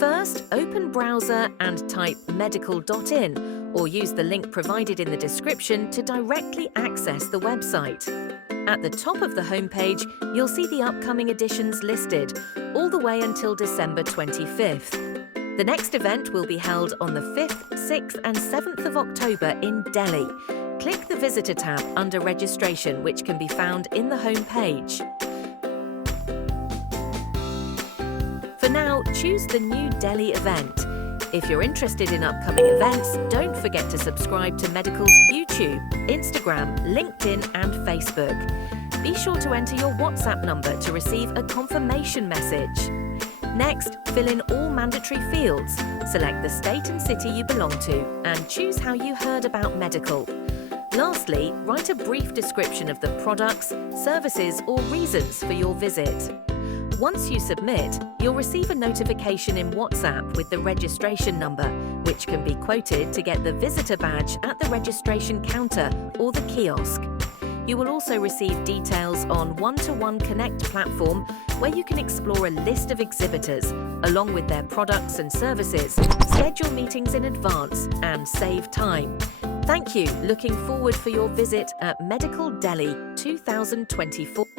First, open browser and type medical.in or use the link provided in the description to directly access the website. At the top of the homepage, you'll see the upcoming editions listed, all the way until December 25th. The next event will be held on the 5th, 6th and 7th of October in Delhi. Click the Visitor tab under Registration, which can be found in the homepage. For now, choose the new Delhi event. If you're interested in upcoming events, don't forget to subscribe to Medical's YouTube, Instagram, LinkedIn and Facebook. Be sure to enter your WhatsApp number to receive a confirmation message. Next, fill in all mandatory fields, select the state and city you belong to, and choose how you heard about Medical. Lastly, write a brief description of the products, services or reasons for your visit. Once you submit, you'll receive a notification in WhatsApp with the registration number, which can be quoted to get the visitor badge at the registration counter or the kiosk. You will also receive details on One-to-One Connect platform, where you can explore a list of exhibitors, along with their products and services, schedule meetings in advance, and save time. Thank you. Looking forward for your visit at Medical Delhi 2024.